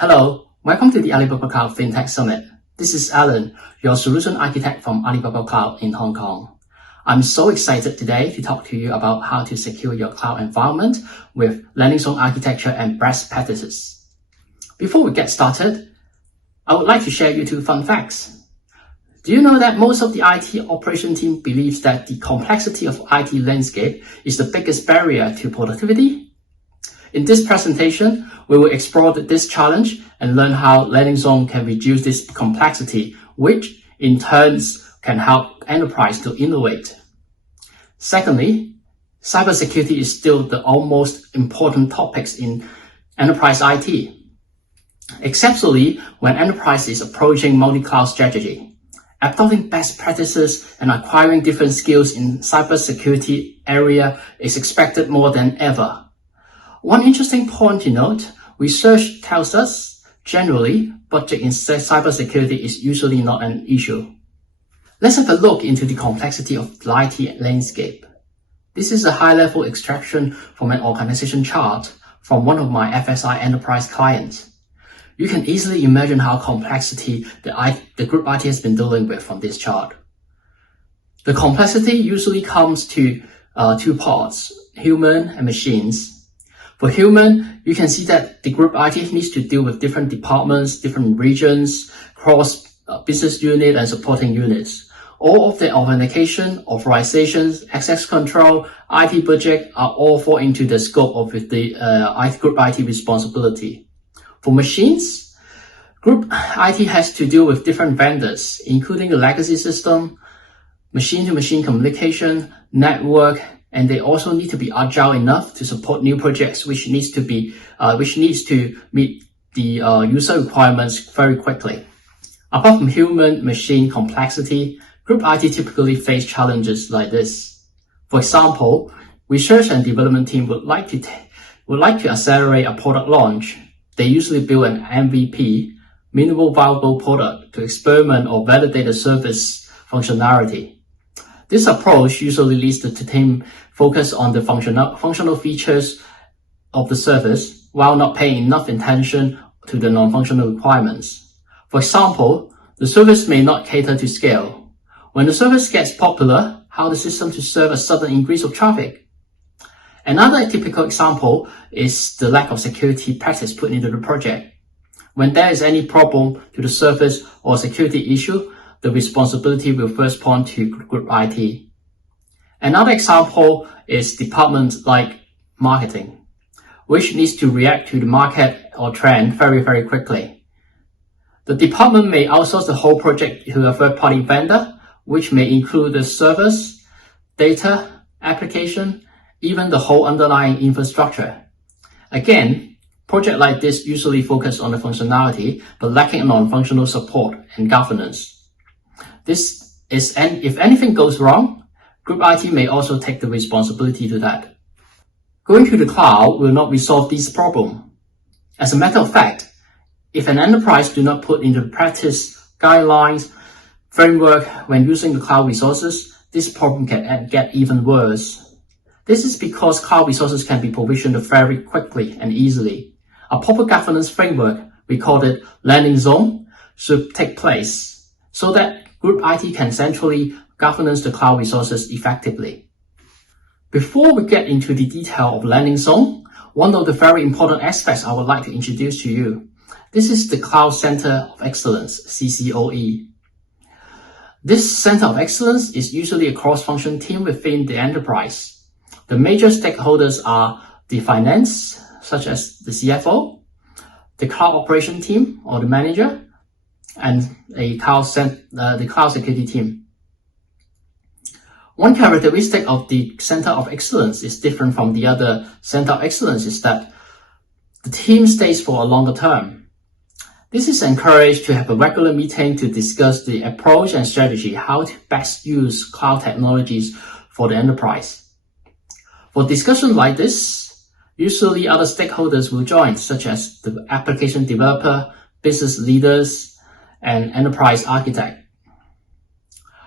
Hello, welcome to the Alibaba Cloud FinTech Summit. This is Alan, your solution architect from Alibaba Cloud in Hong Kong. I'm so excited today to talk to you about how to secure your cloud environment with landing zone architecture and best practices. Before we get started, I would like to share you two fun facts. Do you know that most of the IT operation team believes that the complexity of IT landscape is the biggest barrier to productivity? In this presentation, we will explore this challenge and learn how landing zone can reduce this complexity, which in turn can help enterprise to innovate. Secondly, cybersecurity is still the almost important topics in enterprise IT, especially when enterprise is approaching multi-cloud strategy. Adopting best practices and acquiring different skills in cybersecurity area is expected more than ever. One interesting point to note, research tells us generally budget in cybersecurity is usually not an issue. Let's have a look into the complexity of the IT landscape. This is a high-level extraction from an organization chart from one of my FSI enterprise clients. You can easily imagine how complexity the group IT has been dealing with from this chart. The complexity usually comes to two parts, human and machines. For human, you can see that the group IT needs to deal with different departments, different regions, cross business unit and supporting units. All of the authentication, authorizations, access control, IT budget are all fall into the scope of the group IT responsibility. For machines, group IT has to deal with different vendors, including the legacy system, machine-to-machine communication, network, and they also need to be agile enough to support new projects which needs to meet the user requirements very quickly. Apart from human-machine complexity, group IT typically face challenges like this. For example, research and development team would like to accelerate a product launch. They usually build an MVP, minimal viable product, to experiment or validate the service functionality. This approach usually leads the team focus on the functional features of the service while not paying enough attention to the non-functional requirements. For example, the service may not cater to scale. When the service gets popular, how the system to serve a sudden increase of traffic. Another typical example is the lack of security practice put into the project. When there is any problem to the service or security issue, the responsibility will first point to group IT. Another example is departments like marketing, which needs to react to the market or trend very quickly. The department may outsource the whole project to a third-party vendor, which may include the servers, data, application, even the whole underlying infrastructure. Again, projects like this usually focus on the functionality, but lacking non-functional support and governance. If anything goes wrong, group IT may also take the responsibility to that. Going to the cloud will not resolve this problem. As a matter of fact, if an enterprise do not put into practice guidelines, framework when using the cloud resources, this problem can get even worse. This is because cloud resources can be provisioned very quickly and easily. A proper governance framework, we call it landing zone, should take place so that group IT can centrally governance the cloud resources effectively. Before we get into the detail of landing zone, one of the very important aspects I would like to introduce to you. This is the Cloud Center of Excellence, CCOE. This Center of Excellence is usually a cross-function team within the enterprise. The major stakeholders are the finance, such as the CFO, the cloud operation team or the manager, and the cloud security team. One characteristic of the Center of Excellence is different from the other Center of Excellence is that the team stays for a longer term. This is encouraged to have a regular meeting to discuss the approach and strategy, how to best use cloud technologies for the enterprise. For discussions like this, usually other stakeholders will join, such as the application developer, business leaders, and enterprise architect.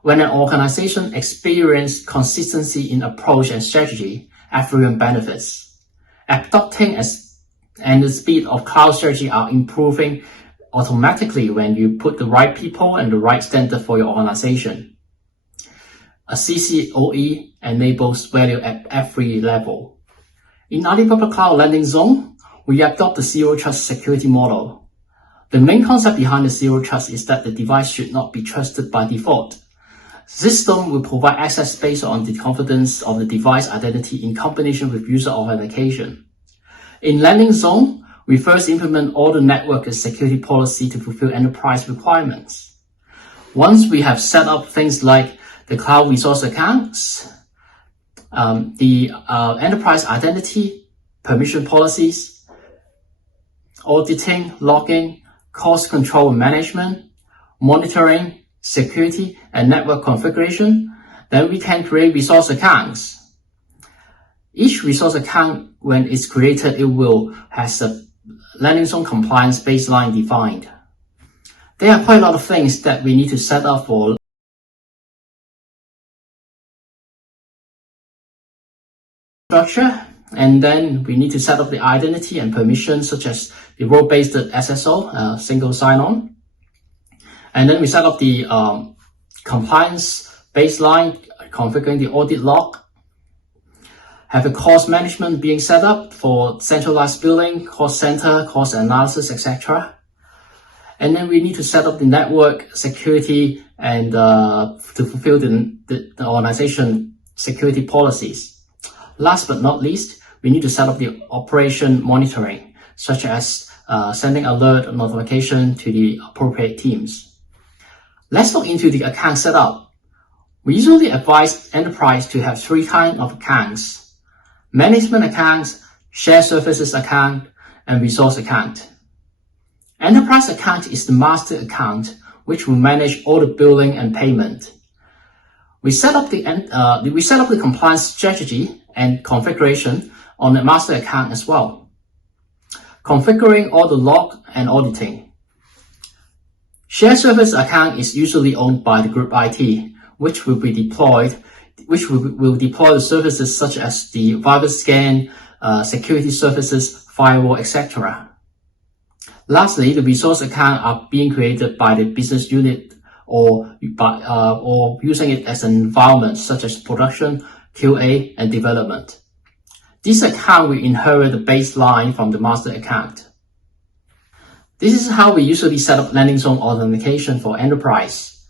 When an organization experiences consistency in approach and strategy, everyone benefits. Adopting and the speed of cloud strategy are improving automatically when you put the right people and the right standard for your organization. A CCOE enables value at every level. In Alibaba Cloud Landing Zone, we adopt the Zero Trust security model. The main concept behind the Zero Trust is that the device should not be trusted by default. The system will provide access based on the confidence of the device identity in combination with user authentication. In Landing Zone, we first implement all the network and security policy to fulfill enterprise requirements. Once we have set up things like the cloud resource accounts, the enterprise identity, permission policies, auditing, logging, cost control and management, monitoring, security, and network configuration, then we can create resource accounts. Each resource account, when it's created, it will have a landing zone compliance baseline defined. There are quite a lot of things that we need to set up for structure, and then we need to set up the identity and permission, such as the role-based SSO, single sign-on. And then we set up the compliance baseline, configuring the audit log, have a cost management being set up for centralized billing, cost center, cost analysis, etc. And then we need to set up the network security and to fulfill the organization security policies. Last but not least, we need to set up the operation monitoring, such as sending alert notification to the appropriate teams. Let's look into the account setup. We usually advise enterprise to have 3 kinds of accounts: management accounts, shared services account, and resource account. Enterprise account is the master account, which will manage all the billing and payment. We set up the compliance strategy and configuration on the master account as well, configuring all the log and auditing. Shared service account is usually owned by the group IT, which will deploy the services such as the virus scan, security services, firewall, etc. Lastly, the resource account are being created by the business unit or using it as an environment such as production, QA, and development. This account will inherit the baseline from the master account. This is how we usually set up landing zone authentication for enterprise.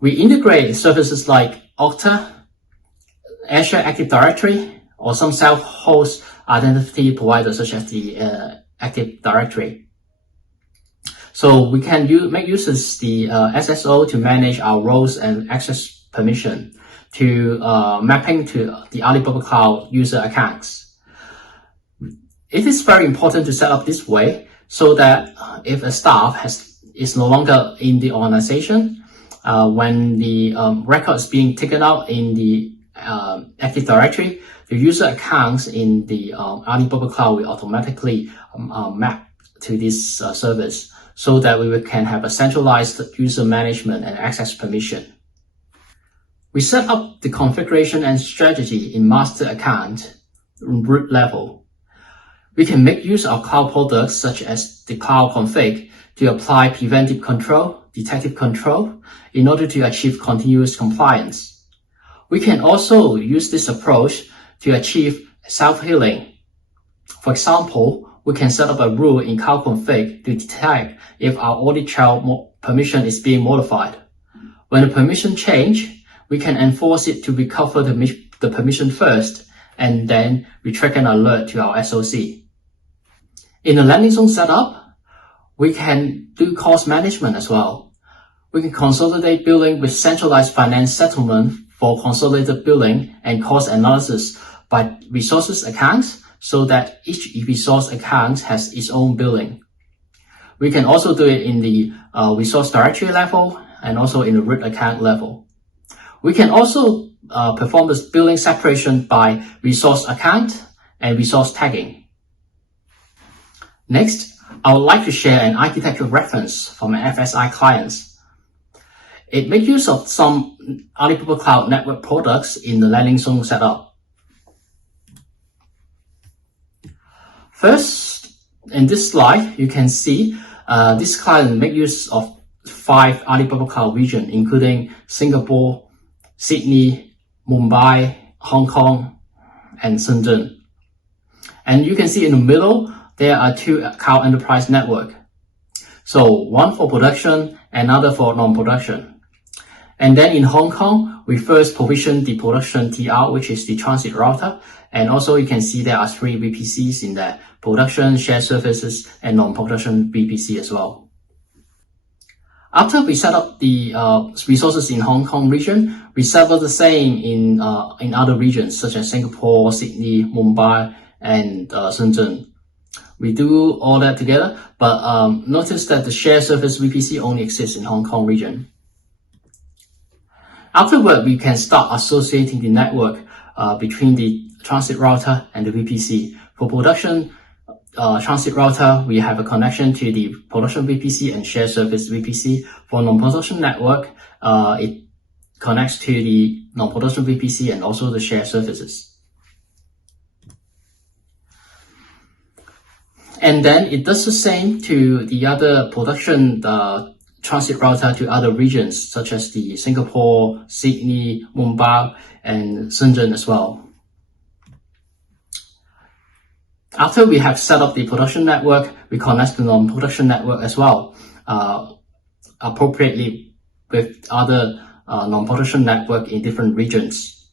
We integrate services like Okta, Azure Active Directory, or some self-host identity providers such as the Active Directory. So we can make use of the SSO to manage our roles and access permission to mapping to the Alibaba Cloud user accounts. It is very important to set up this way so that if a staff is no longer in the organization, when the record is being taken out in the Active Directory, the user accounts in the Alibaba Cloud will automatically map to this service so that we can have a centralized user management and access permission. We set up the configuration and strategy in master account root level. We can make use of cloud products such as the cloud config to apply preventive control, detective control in order to achieve continuous compliance. We can also use this approach to achieve self-healing. For example, we can set up a rule in cloud config to detect if our audit trail permission is being modified. When the permission change, we can enforce it to recover the permission first, and then we trigger an alert to our SOC. In the landing zone setup, we can do cost management as well. We can consolidate billing with centralized finance settlement for consolidated billing and cost analysis by resources accounts so that each resource account has its own billing. We can also do it in the resource directory level and also in the root account level. We can also perform this billing separation by resource account and resource tagging. Next, I would like to share an architecture reference from an FSI clients. It makes use of some Alibaba Cloud network products in the landing zone setup. First, in this slide, you can see this client make use of 5 Alibaba Cloud regions, including Singapore, Sydney, Mumbai, Hong Kong, and Shenzhen. And you can see in the middle, there are 2 cloud enterprise network. So one for production, another for non-production. And then in Hong Kong, we first provisioned the production TR, which is the transit router. And also you can see there are 3 VPCs in there: production, shared services, and non-production VPC as well. After we set up the resources in Hong Kong region, we set up the same in other regions such as Singapore, Sydney, Mumbai, and Shenzhen. We do all that together, but notice that the shared service VPC only exists in Hong Kong region. Afterward, we can start associating the network between the transit router and the VPC. For production transit router, we have a connection to the production VPC and shared service VPC. For non-production network, it connects to the non-production VPC and also the shared services. And then it does the same to the other production transit router to other regions, such as the Singapore, Sydney, Mumbai, and Shenzhen as well. After we have set up the production network, we connect the non-production network as well, appropriately with other non-production network in different regions.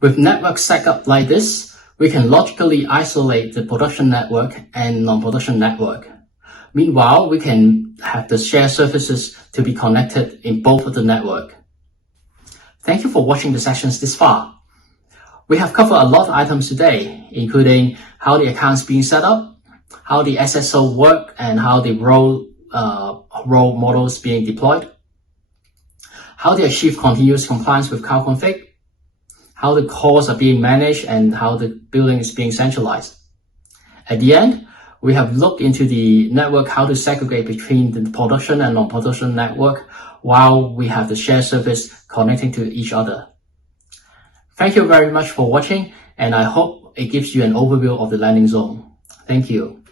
With network set up like this, we can logically isolate the production network and non-production network. Meanwhile, we can have the shared services to be connected in both of the network. Thank you for watching the sessions this far. We have covered a lot of items today, including how the accounts being set up, how the SSO work, and how the role models being deployed, how they achieve continuous compliance with cloud config, how the calls are being managed, and how the billing is being centralized. At the end, we have looked into the network, how to segregate between the production and non-production network while we have the shared service connecting to each other. Thank you very much for watching, and I hope it gives you an overview of the landing zone. Thank you.